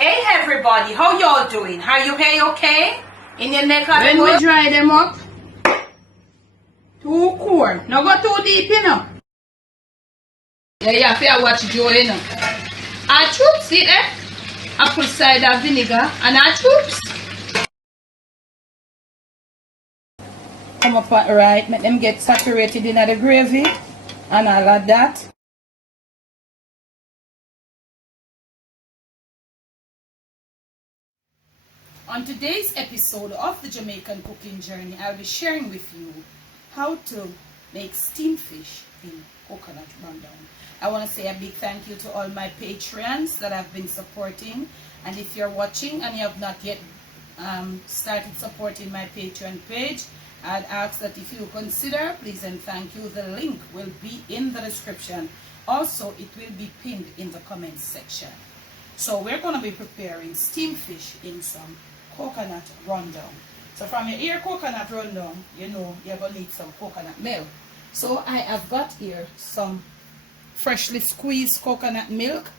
Hey everybody, how y'all doing? Are you okay? In your neck of the When we woods? dry them up, too cold. Now go too deep, you know. Yeah, you have to watch Joe, you know. Our troops, see there? Apple cider vinegar and our troops. Come up right, make them get saturated in the gravy and all of that. On today's episode of the Jamaican Cooking Journey, I'll be sharing with you how to make steamed fish in coconut rundown. I want to say a big thank you to all my Patreons that have been supporting. And if you're watching and you have not yet started supporting my Patreon page, I'd ask that if you consider, please and thank you. The link will be in the description. Also, it will be pinned in the comments section. So we're going to be preparing steamed fish in some coconut rundown. So from your ear coconut rundown, you know you're going to need some coconut milk. So I have got here some freshly squeezed coconut milk,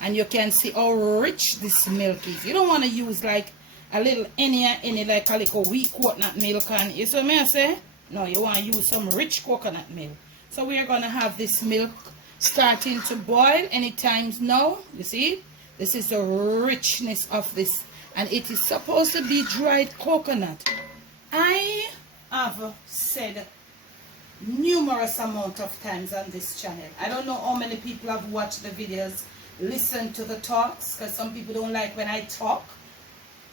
and you can see how rich this milk is. You don't want to use like a little any like a little weak coconut milk, and you see what I say? No, you want to use some rich coconut milk. So we are going to have this milk starting to boil anytime now. You see? This is the richness of this, and it is supposed to be dried coconut. I have said numerous amount of times on this channel. I don't know how many people have watched the videos, listened to the talks, because some people don't like when I talk.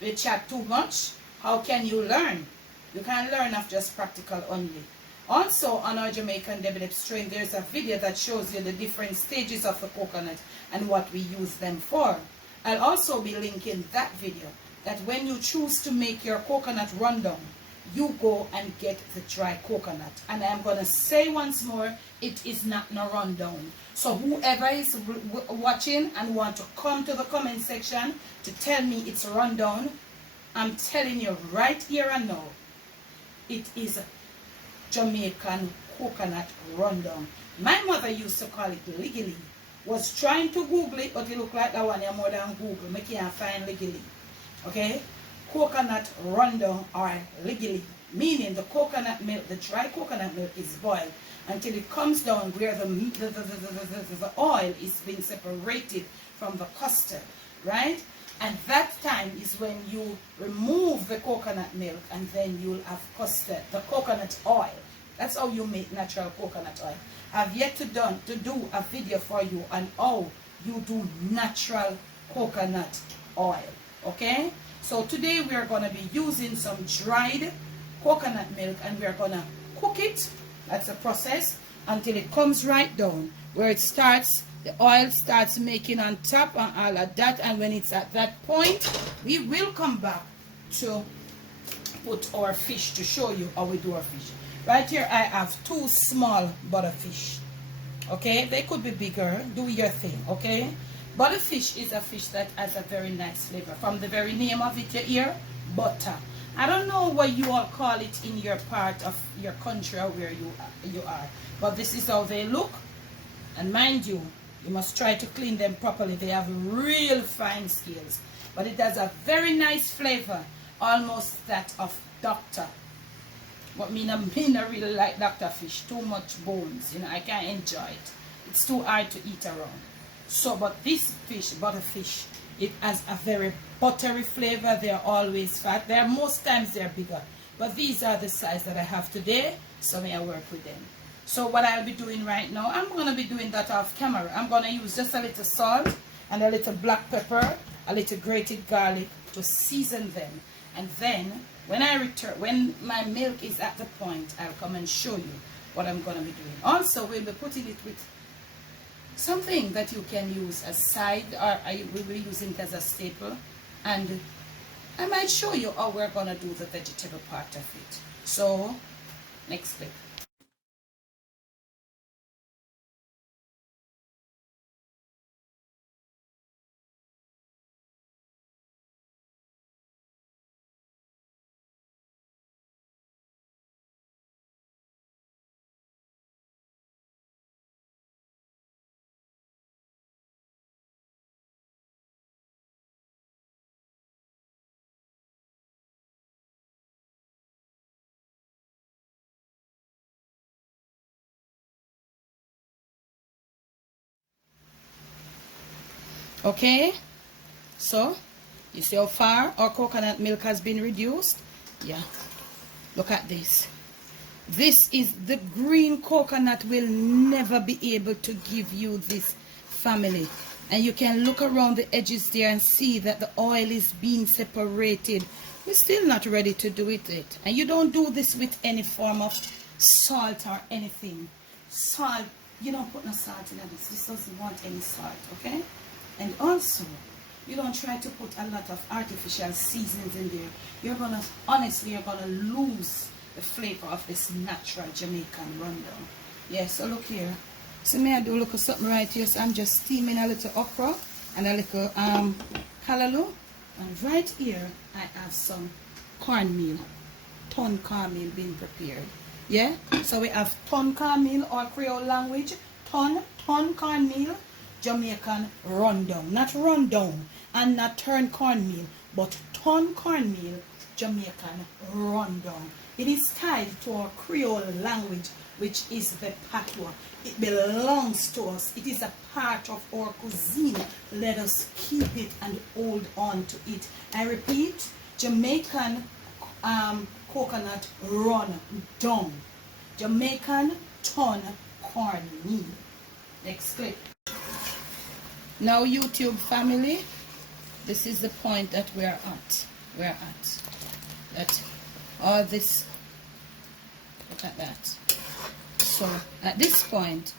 They chat too much. How can you learn? You can't learn of just practical only. Also, on our Jamaican Develop Strain, there's a video that shows you the different stages of the coconut and what we use them for. I'll also be linking that video, that when you choose to make your coconut rundown, you go and get the dry coconut. And I'm going to say once more, it is not no rundown. So whoever is watching and want to come to the comment section to tell me it's rundown, I'm telling you right here and now, it is Jamaican coconut rundown. My mother used to call it liggy. Was trying to Google it, but it look like that one you more than Google. I can't find liggy. Okay? Coconut rundown or liggy, meaning the coconut milk, the dry coconut milk is boiled until it comes down where the oil is being separated from the custard, right? And that time is when you remove the coconut milk, and then you'll have custard, the coconut oil. That's how you make natural coconut oil. I've yet to do a video for you on how you do natural coconut oil. Okay? So today we are going to be using some dried coconut milk, and we are going to cook it. That's the process until it comes right down where it starts. The oil starts making on top and all of that, and when it's at that point, we will come back to put our fish to show you how we do our fish. Right here I have two small butterfish. Okay, they could be bigger. Do your thing. Okay, butterfish is a fish that has a very nice flavor. From the very name of it, you hear butter. I don't know what you all call it in your part of your country or where you are, but this is how they look. And mind you, you must try to clean them properly. They have real fine scales, but it has a very nice flavor, almost that of Dr. But me not really like Dr. Fish. Too much bones, you know, I can't enjoy it. It's too hard to eat around. So, but this fish, butterfish, it has a very buttery flavor. They're always fat. Most times they're bigger. But these are the size that I have today, so may I work with them. So what I'll be doing right now, I'm going to be doing that off camera. I'm going to use just a little salt and a little black pepper, a little grated garlic to season them. And then when I return, when my milk is at the point, I'll come and show you what I'm going to be doing. Also, we'll be putting it with something that you can use as side, or we will be using it as a staple. And I might show you how we're going to do the vegetable part of it. So, next clip. Okay, so you see how far our coconut milk has been reduced? Yeah, look at this. This is the green coconut will never be able to give you this, family. And you can look around the edges there and see that the oil is being separated. We're still not ready to do it yet. And you don't do this with any form of salt or anything. Salt, you don't put no salt in this. This doesn't want any salt, okay? And also, you don't try to put a lot of artificial seasonings in there. You're gonna, honestly, you're gonna lose the flavor of this natural Jamaican rundown. Yeah, so look here. So may I do a little something right here. So I'm just steaming a little okra and a little callaloo. And right here, I have some cornmeal. Ton cornmeal being prepared. Yeah? So we have ton cornmeal, or Creole language. Ton cornmeal, Jamaican rundown. Not rundown and not turn cornmeal, but ton cornmeal, Jamaican rundown. It is tied to our Creole language, which is the patois. It belongs to us. It is a part of our cuisine. Let us keep it and hold on to it. I repeat, Jamaican coconut rundown. Jamaican ton cornmeal. Next clip. Now, YouTube family, this is the point that we're at. That all this, look at that. So at this point,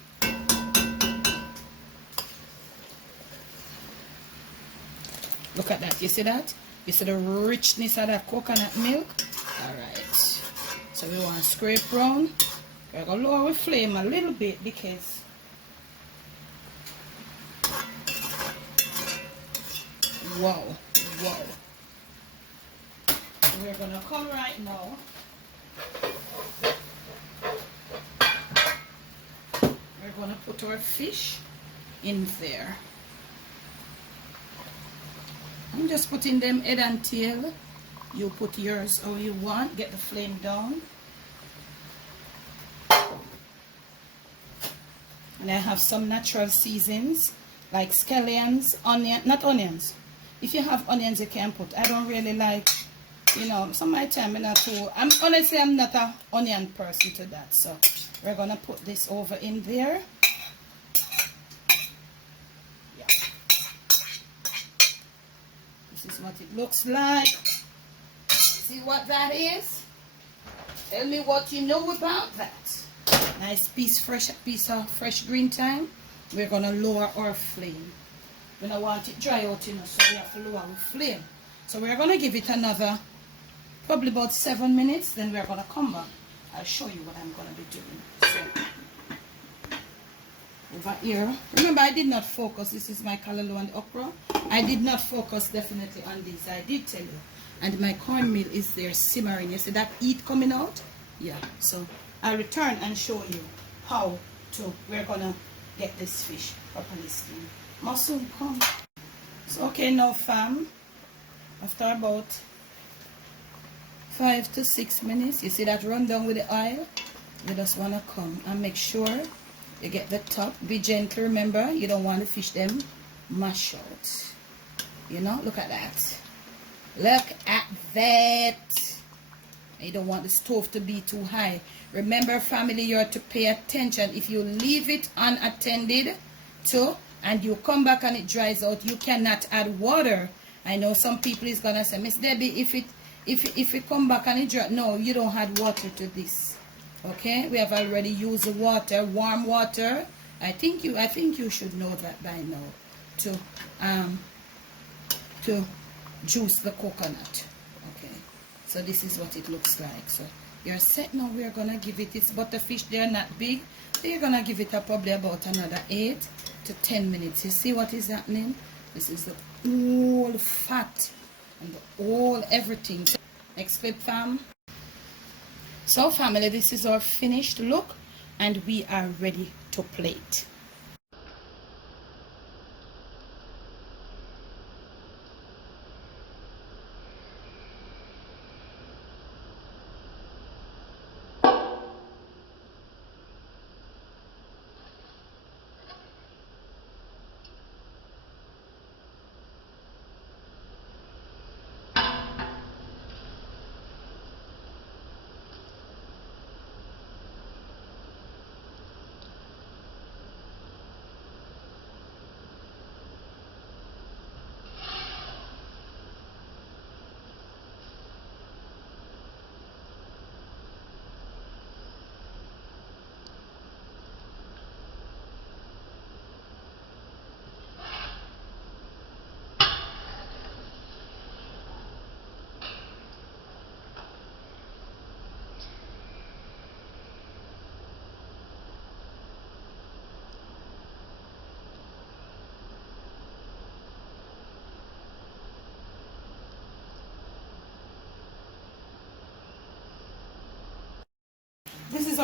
look at that. You see that? You see the richness of that coconut milk? Alright. So we want to scrape round. We're going to lower the flame a little bit because wow. We're going to come right now. We're going to put our fish in there. I'm just putting them head and tail. You put yours how you want. Get the flame down. And I have some natural seasonings like scallions, onion, not onions. If you have onions, you can put. I don't really like, you know, some of my time I'm not too, honestly I'm not an onion person to that. So we're gonna put this over in there. Yeah. This is what it looks like. See what that is? Tell me what you know about that. Nice piece of fresh green thyme. We're gonna lower our flame. We don't want it dry out, you know, so we have to lower our flame. So we're gonna give it another probably about 7 minutes, then we're gonna come back. I'll show you what I'm gonna be doing. So over here, remember I did not focus. This is my callaloo and okra. I did not focus definitely on these. I did tell you. And my cornmeal is there simmering. You see that heat coming out? Yeah. So I'll return and show you how we're gonna get this fish properly steamed. Muscle, come. So okay now, fam. After about 5 to 6 minutes, you see that run down with the oil. You just wanna come and make sure you get the top. Be gentle. Remember, you don't want to fish them mash out. You know, look at that. Look at that. You don't want the stove to be too high. Remember, family, you have to pay attention. If you leave it unattended to and you come back and it dries out, you cannot add water. I know some people is gonna say, Miss Debbie, if it come back and it dry, no, you don't add water to this. Okay, we have already used the water, warm water. I think you should know that by now to juice the coconut. Okay, so this is what it looks like. So you're set now. We're gonna give it, it's butterfish, they're not big, so you're gonna give it probably about another 8 to 10 minutes. You see what is happening? This is the whole fat and the whole everything. Next clip, fam. So family, this is our finished look and we are ready to plate.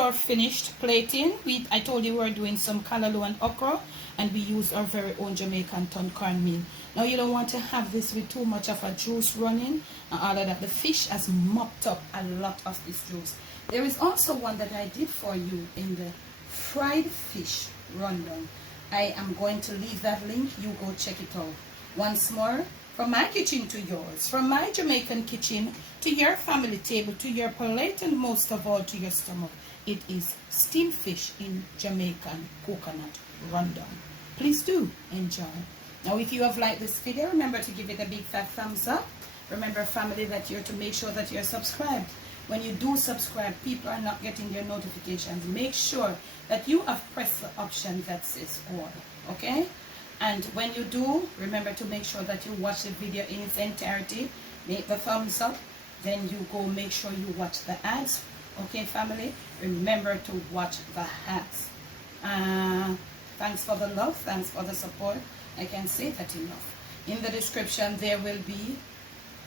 our finished plating. I told you we were doing some callaloo and okra, and we used our very own Jamaican ton cornmeal. Now you don't want to have this with too much of a juice running and all of that. The fish has mopped up a lot of this juice. There is also one that I did for you in the fried fish rundown. I am going to leave that link. You go check it out. Once more, from my kitchen to yours, from my Jamaican kitchen to your family table, to your plate, and most of all to your stomach, it is steamed fish in Jamaican coconut rundown. Please do enjoy. Now, if you have liked this video, remember to give it a big fat thumbs up. Remember, family, that you're to make sure that you're subscribed. When you do subscribe, people are not getting their notifications. Make sure that you have pressed the option that says all. Okay? And when you do, remember to make sure that you watch the video in its entirety. Make the thumbs up. Then you go make sure you watch the ads. Okay, family? Remember to watch the ads. Thanks for the love. Thanks for the support. I can't say that enough. In the description, there will be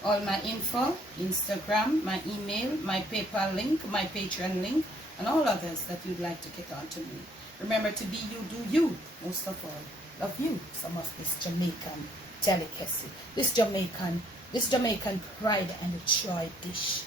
all my info, Instagram, my email, my PayPal link, my Patreon link, and all others that you'd like to get on to me. Remember to be you, do you. Most of all, love you. Some of this Jamaican delicacy, this Jamaican pride and joy dish.